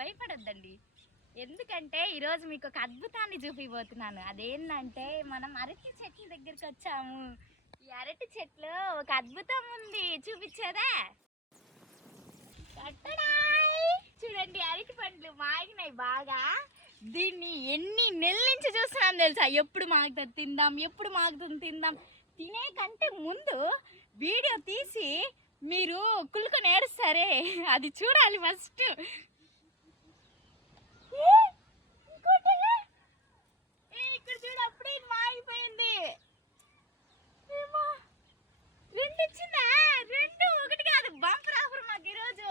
భయపడొద్దండి. ఎందుకంటే ఈరోజు మీకు ఒక అద్భుతాన్ని చూపిపోతున్నాను. అదేంటంటే మనం అరటి చెట్ల దగ్గరికి వచ్చాము. ఈ అరటి చెట్లు ఒక అద్భుతం ఉంది, చూపించేదా? చూడండి, అరటి పండ్లు మాగినాయి బాగా. దీన్ని ఎన్ని నెలల నుంచి చూస్తున్నాను తెలుసా? ఎప్పుడు మాగుతుంది తిందాం, ఎప్పుడు మాగుతుంది తిందాం. తినే కంటే ముందు వీడియో తీసి మీరు కుళ్ళుకొని ఏడుస్తారే, అది చూడాలి ఫస్ట్. ఇక్కడ చూడు, అప్పుడే మాగిపోయింది. రెండు ఇచ్చిందా? రెండు, ఒకటి కాదు, బంపర్ ఆఫర్ మాకు ఈరోజు.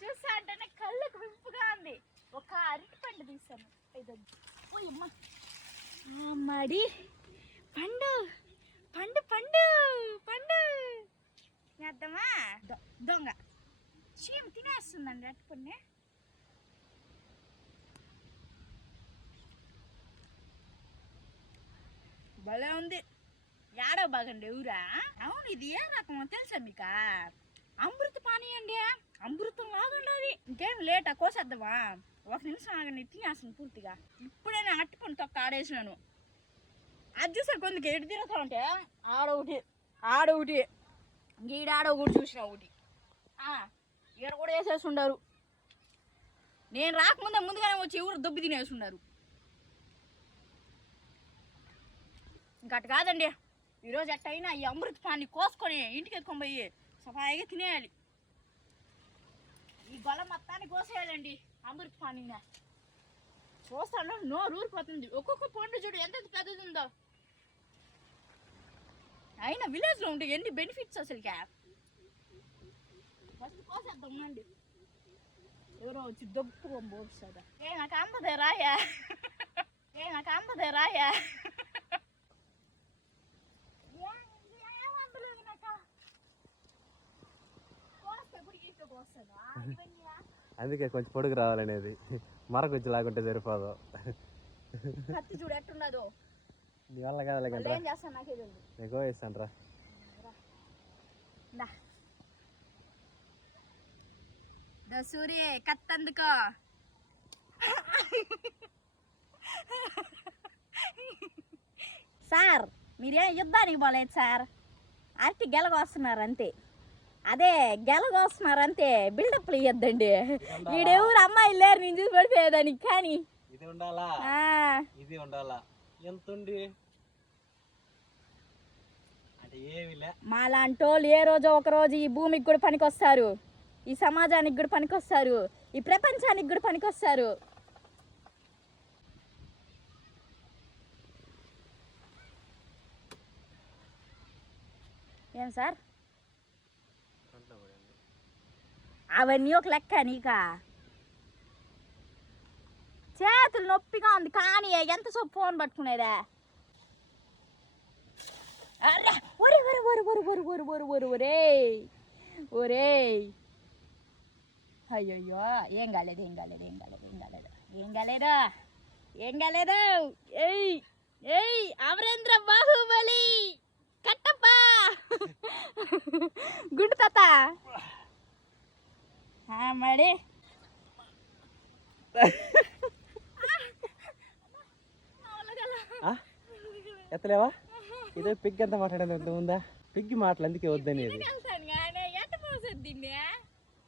చూస్తా అంటేనే కళ్ళకు వింపుగా ఉంది. ఒక అరటి పండు తీసాను. మడి పండు పండు పండు పండు అర్థమా? దొంగ చీమ తినేస్తుందండి అరటి పండు. భలే ఉంది. ఏడో బాగండి ఊరా. అవును, ఇది ఏ రకమో తెలుసా మీకు? అమృత పానీ అండి, అమృతం లాగుండదు. ఇంకేం లేటా, కోసేద్దామా? ఒక నిమిషం ఆగండి, తినేస్తాను పూర్తిగా. ఇప్పుడే నేను అట్టి పండు తొక్క ఆడేసినాను. అది చూసారు కొందుకు ఎటు తిరుగుతా ఉంటే ఆడొకటి గీడాడ ఒకటి చూసిన ఒకటి ఈడ కూడా వేసేసి ఉండరు. నేను రాకముందే ముందుగానే వచ్చి ఎవరు దొబ్బి తినేసి ఉన్నారు. ఇంకటి కాదండి, ఈరోజు ఎట్టయినా ఈ అమృత పాన్ని కోసుకొని ఇంటికి ఎత్తుకొని పోయి సఫాయిగా తినేయాలి. ఈ గొల్ల మొత్తాన్ని కోసేయాలండి అమృత పానీగా. చూస్తాను నోరు ఊరిపోతుంది. ఒక్కొక్క పండు చూడు ఎంత పెద్దది ఉందో. అయినా విలేజ్లో ఉంటే ఎన్ని బెనిఫిట్స్ అసలుకే. ఫస్ట్ కోసేద్దామండి, ఎవరో వచ్చి దొబ్బుకొని పోస్తుందా? నాకు అందదే రాయా, నాకు అందదే రాయా. అందుకే కొంచెం పొడుగు రావాలనేది, మర కొంచెం లాగుంటే సరిపోదు. కత్తి చూడు ఎట్టున్నదో. నీ వల్ల కాదు, నేను కోయిస్తాను రా. సూర్య కత్తందుకో. సార్ మీరేం యుద్ధానికి పోలేదు సార్, అరటి గెలగొస్తున్నారు అంతే. అదే గెలగొస్తున్నారు అంతే, బిల్డప్లు ఇవ్వద్దండి. ఈడెవరు అమ్మాయిలు లేరు, నేను చూసి పడిపోయేదానికి. కానీ ఇది ఉండాలా, ఇది ఉండాలా, ఎంత ఉంది అంటే ఏమిలే. మాలాంటోళ్ళు ఏ రోజో ఒక రోజు ఈ భూమికి కూడా పనికొస్తారు, ఈ సమాజానికి కూడా పనికొస్తారు, ఈ ప్రపంచానికి కూడా పనికొస్తారు. ఏం సార్ అవన్నీ ఒక లెక్క నీకా? చేతులు నొప్పిగా ఉంది కానీ ఎంత సో ఫోన్ పట్టుకునేదా? ఒరే ఒరే ఒరే ఒరే ఒరే ఒరే ఒరే ఒరే ఒరే ఒరే అయ్యయ్యో, ఏం కాలేదు ఏం కాలేదు ఏం కాలేదు ఏం కాలేదు ఏం కాలేదు ఏం కాలేదు. ఏయ్ ఏయ్ అమరేంద్ర బాహుబలి కట్టప్ప గుండు తాత మడి ఎత్తలేవా? ఇదే పిగ్ ఎంత మాట్లాడేది ఉందా? పిగ్గి మాటలు అందుకే వద్దనేది.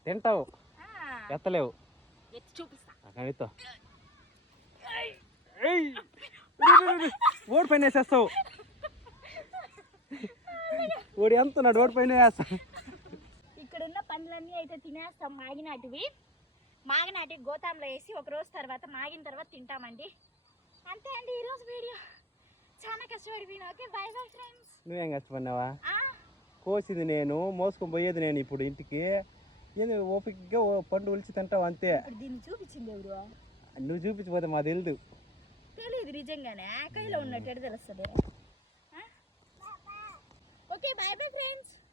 తింటావు, ఎత్తలేవు. చూపిస్తా, ఓడి పైన వేసేస్తావు. ఓడి ఎంత నాడు ఓడి పైన వేస్తా. ఇక్కడున్న పండ్లన్నీ అయితే తినేస్తాం, మాగినాటివి. మాగినాటివి గోతాంలో వేసి ఒక రోజు తర్వాత మాగిన తర్వాత తింటామండి. అంతే అండి ఈరోజు వీడియో. చాలా కష్టపడిపోయినా. Okay, bye bye friends. నువ్వేం కష్టపడినావా? కోసింది నేను, మోసుకొని పోయేది నేను. ఇప్పుడు ఇంటికి ఏంది ఓపికగా పండు ఒలిచి తింటావు అంతే. దీన్ని చూపించింది ఎవరు? నువ్వు చూపించకపోతే మా తెలియదు నిజంగానే కైలో ఉన్నట్టు తెలుస్తుంది. Okay, bye bye friends.